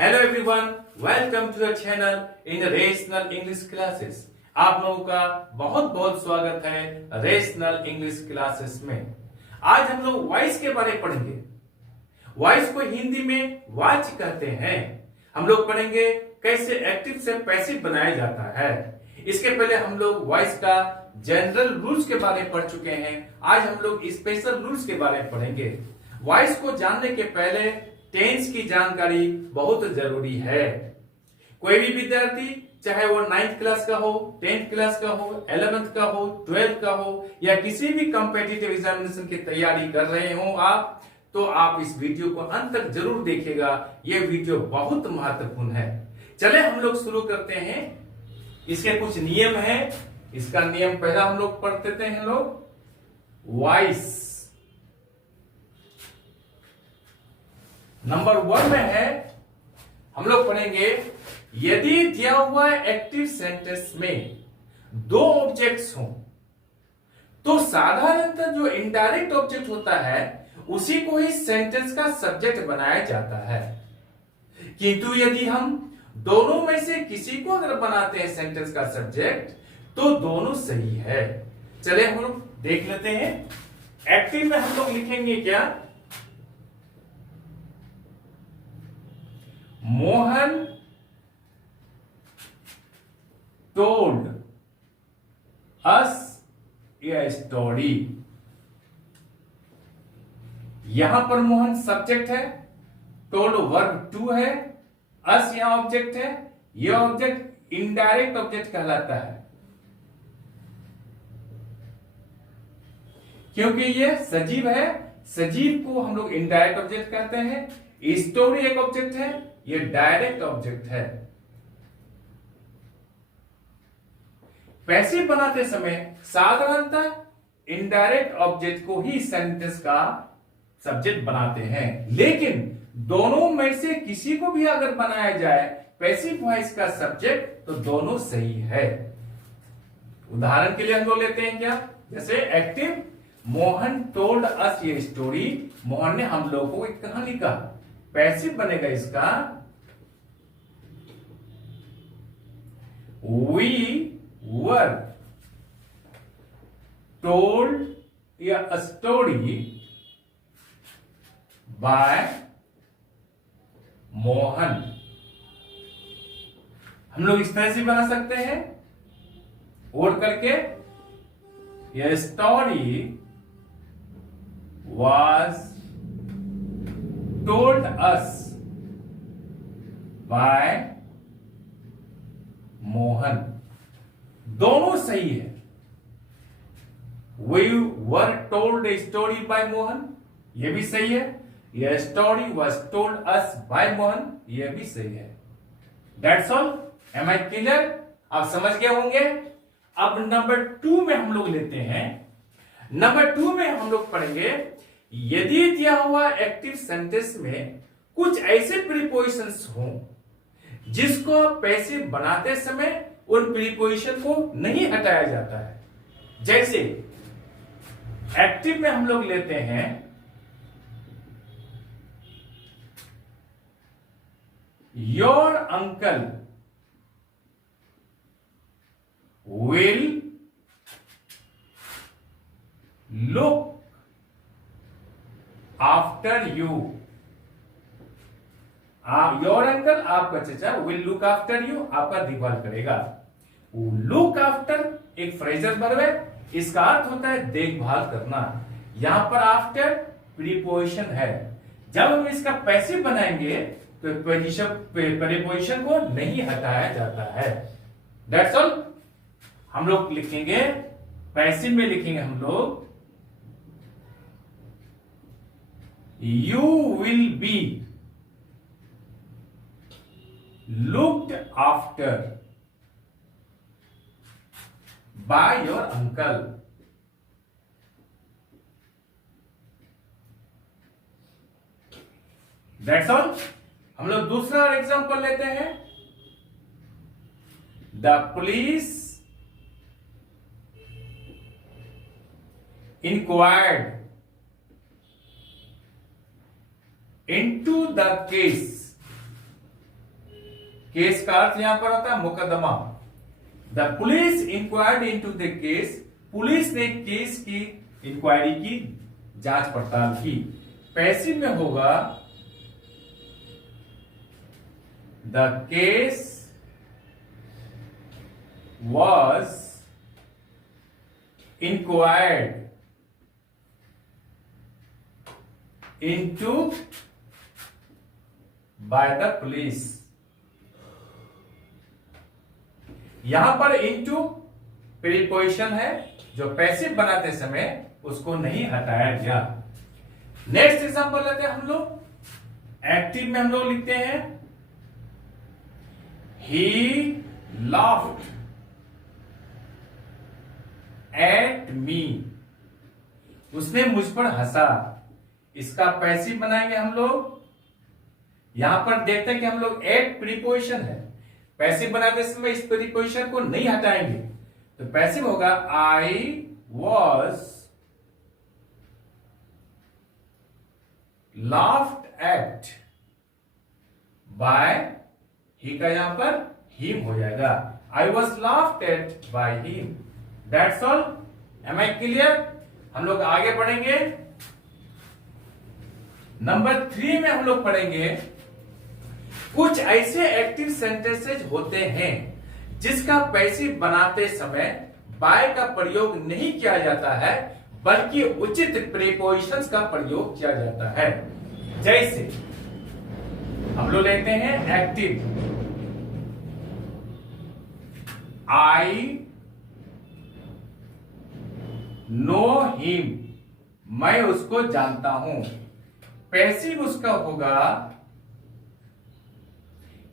Hello everyone, welcome to the channel in rational English classes. आप लोगों का बहुत बहुत स्वागत है रेशनल इंग्लिश क्लासेस में। आज हम लोग वॉइस के बारे में पढ़ेंगे। वॉइस को हिंदी में वाच कहते हैं। हम लोग पढ़ेंगे कैसे एक्टिव से पैसिव बनाया जाता है। इसके पहले हम लोग वॉइस का जनरल रूल्स के बारे में पढ़ चुके हैं। आज हम लोग स्पेशल रूल्स के बारे में पढ़ेंगे। वॉइस को जानने के पहले टेंस की जानकारी बहुत जरूरी है। कोई भी विद्यार्थी, चाहे वो 9th क्लास का हो, 10th क्लास का हो, 11th का हो, 12th का हो, या किसी भी कॉम्पिटिटिव एग्जामिनेशन की तैयारी कर रहे हो आप, तो आप इस वीडियो को अंत तक जरूर देखिएगा। ये वीडियो बहुत महत्वपूर्ण है। चले हम लोग शुरू करते हैं। इसके कुछ नियम हैं। इसका नियम पहला हम लोग पढ़ देते हैं। लोग वॉइस नंबर 1 में है, हम लोग पढ़ेंगे यदि दिया हुआ एक्टिव सेंटेंस में दो ऑब्जेक्ट्स हों तो साधारणतः जो इनडायरेक्ट ऑब्जेक्ट होता है उसी को ही सेंटेंस का सब्जेक्ट बनाया जाता है। किंतु यदि हम दोनों में से किसी को अगर बनाते हैं सेंटेंस का सब्जेक्ट तो दोनों सही है। चले हम लोग देख लेते हैं। एक्टिव में हम लोग लिखेंगे क्या? Mohan told us a story। यहां पर मोहन सब्जेक्ट है, टोल्ड वर्ब टू है, अस यहां ऑब्जेक्ट है। यह ऑब्जेक्ट इनडायरेक्ट ऑब्जेक्ट कहलाता है क्योंकि यह सजीव है। सजीव को हम लोग इनडायरेक्ट ऑब्जेक्ट कहते हैं। स्टोरी एक ऑब्जेक्ट है, यह डायरेक्ट ऑब्जेक्ट है। पैसिव बनाते समय साधारणतः इनडायरेक्ट ऑब्जेक्ट को ही सेंटेंस का सब्जेक्ट बनाते हैं, लेकिन दोनों में से किसी को भी अगर बनाया जाए पैसिव वॉइस का सब्जेक्ट तो दोनों सही है। उदाहरण के लिए हम लोग लेते हैं क्या? जैसे एक्टिव, मोहन टोल्ड अस ये स्टोरी, मोहन ने हम लोगों को एक कहानी कहा। पैसिव बनेगा इसका we were told a story by Mohan. हम लोग इस तरह से बना सकते हैं और करके, यह story was told us by Mohan. दोनों सही है। We were told a story by Mohan, यह भी सही है। यह story was told us by Mohan, यह भी सही है। That's all. Am I clear? आप समझ गए होंगे। अब नंबर 2 में हम लोग लेते हैं। नंबर 2 में हम लोग पढ़ेंगे यदि दिया हुआ एक्टिव सेंटेंस में कुछ ऐसे प्रीपोजिशंस हों जिसको पैसिव बनाते समय उन प्रीपोजिशन को नहीं हटाया जाता है। जैसे एक्टिव में हम लोग लेते हैं your uncle will look after you. Your uncle, आपका चचा, विल लुक आफ्टर यू, आपका देखभाल करेगा। लुक आफ्टर एक फ्रेजल वर्ब है, इसका अर्थ होता है देखभाल करना। यहां पर आफ्टर प्रीपोजिशन है। जब हम इसका पैसिव बनाएंगे तो प्रीपोजिशन को नहीं हटाया जाता है। That's all. हम लोग लिखेंगे पैसिव में, लिखेंगे हम लोग You will be looked after by your uncle। That's all। हम लोग दूसरा एग्जांपल लेते हैं। The police inquired into the case case का अर्थ यहां पर आता है मुकदमा। The police inquired into the case, police ने केस की इंक्वायरी की, जांच पड़ताल की। पैसिव में होगा the case was inquired into by the police। यहां पर into प्रीपोजिशन है जो पैसिव बनाते समय उसको नहीं हटाया गया। नेक्स्ट एग्जांपल लेते हैं हम लोग। एक्टिव में हम लोग लिखते हैं he laughed at me, उसने मुझ पर हंसा। इसका पैसिव बनाएंगे हम लोग। यहां पर देखते हैं कि हम लोग एट प्रीपोजिशन है, पैसिव बनाते समय इस प्रीपोजिशन को नहीं हटाएंगे, तो पैसिव होगा I was laughed at by, he का यहां पर हिम हो जाएगा। I was laughed at by him. That's all. Am I clear? हम लोग आगे बढ़ेंगे। नंबर 3 में हम लोग पढ़ेंगे कुछ ऐसे एक्टिव सेंटेंसेज होते हैं जिसका पैसिव बनाते समय बाय का प्रयोग नहीं किया जाता है बल्कि उचित प्रीपोजिशंस का प्रयोग किया जाता है। जैसे हम लोग लेते हैं एक्टिव, आई नो हिम, मैं उसको जानता हूं। पैसिव उसका होगा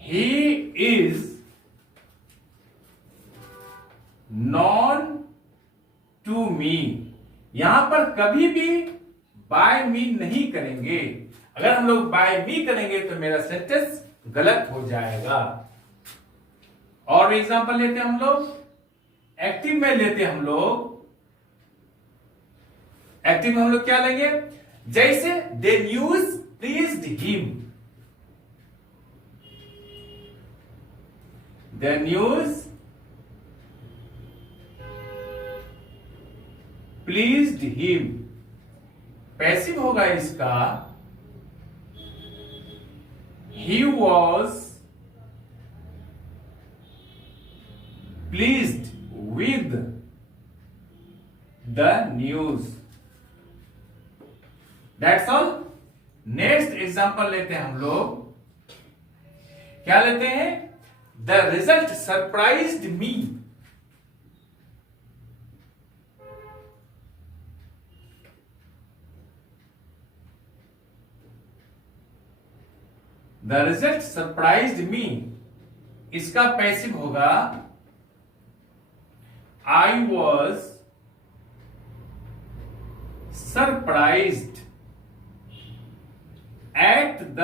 he is known to me. यहां पर कभी भी बाय मी नहीं करेंगे। अगर हम लोग बाय मी करेंगे तो मेरा सेंटेंस गलत हो जाएगा। और एग्जांपल लेते हैं हम लोग। एक्टिव में लेते हैं हम लोग, एक्टिव में हम लोग क्या लेंगे? जैसे the news pleased him, the news pleased him. Passive होगा इसका he was pleased with the news. That's all. Next example लेते हैं हम लोग। क्या लेते हैं? The result surprised me, the result surprised me. इसका पैसिव होगा I was surprised at the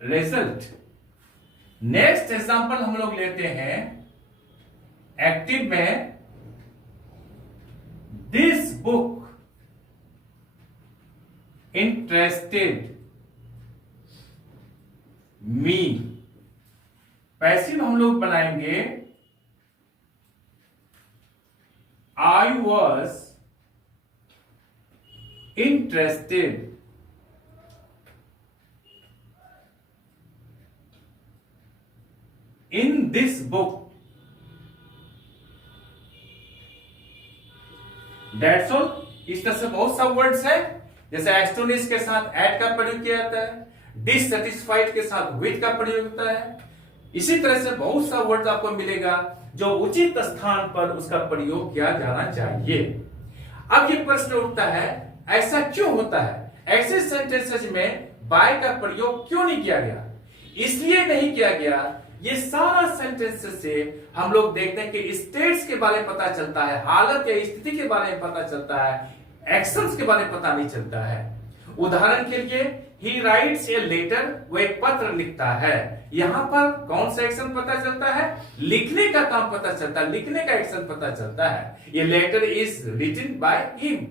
result. Next example हम लोग लेते हैं एक्टिव में, this book interested me. Passive हम लोग बनाएंगे I was interested in this book. That's all. इस तरह से बहुत सा वर्ड्स है, जैसे एस्टोनिश के साथ एट का प्रयोग किया जाता है, डिससेटिस्फाइड के साथ विद का प्रयोग होता है। इसी तरह से बहुत सा वर्ड आपको मिलेगा जो उचित स्थान पर उसका प्रयोग किया जाना चाहिए। अब ये प्रश्न उठता है, ऐसा क्यों होता है? ऐसे सेंटेंसेस में बाय का प्रयोग क्यों नहीं किया गया? इसलिए नहीं किया गया, ये सारा सेंटेंसेस से हम लोग देखते हैं कि स्टेट्स के बारे में पता चलता है, हालत या स्थिति के बारे में पता चलता है, एक्शंस के बारे में पता नहीं चलता है। उदाहरण के लिए ही राइट्स ए लेटर, वो एक पत्र लिखता है। यहां पर कौन सा एक्शन पता चलता है? लिखने का काम पता चलता है, लिखने का एक्शन पता चलता है। ये letter is written by him.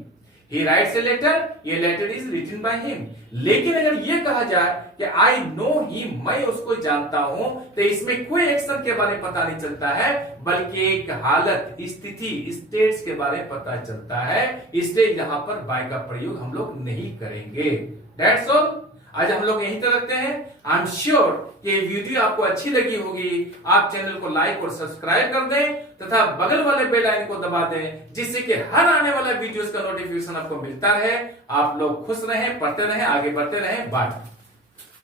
He writes a letter, ये letter is written by him. लेकिन अगर ये कहा जाए कि आई नो ही, मैं उसको जानता हूं, तो इसमें कोई एक्शन के बारे में पता नहीं चलता है, बल्कि एक हालत, स्थिति, स्टेट्स के बारे में पता चलता है। इसलिए यहां पर बाय का प्रयोग हम लोग नहीं करेंगे। That's all. आज हम लोग यहीं तक रखते हैं। आई एम श्योर कि ये वीडियो आपको अच्छी लगी होगी। आप चैनल को लाइक और सब्सक्राइब कर दें तथा बगल वाले बेल आइकन को दबा दें, जिससे कि हर आने वाला वीडियोस का नोटिफिकेशन आपको मिलता रहे। आप लोग खुश रहें, पढ़ते रहें, आगे बढ़ते रहें। बाय।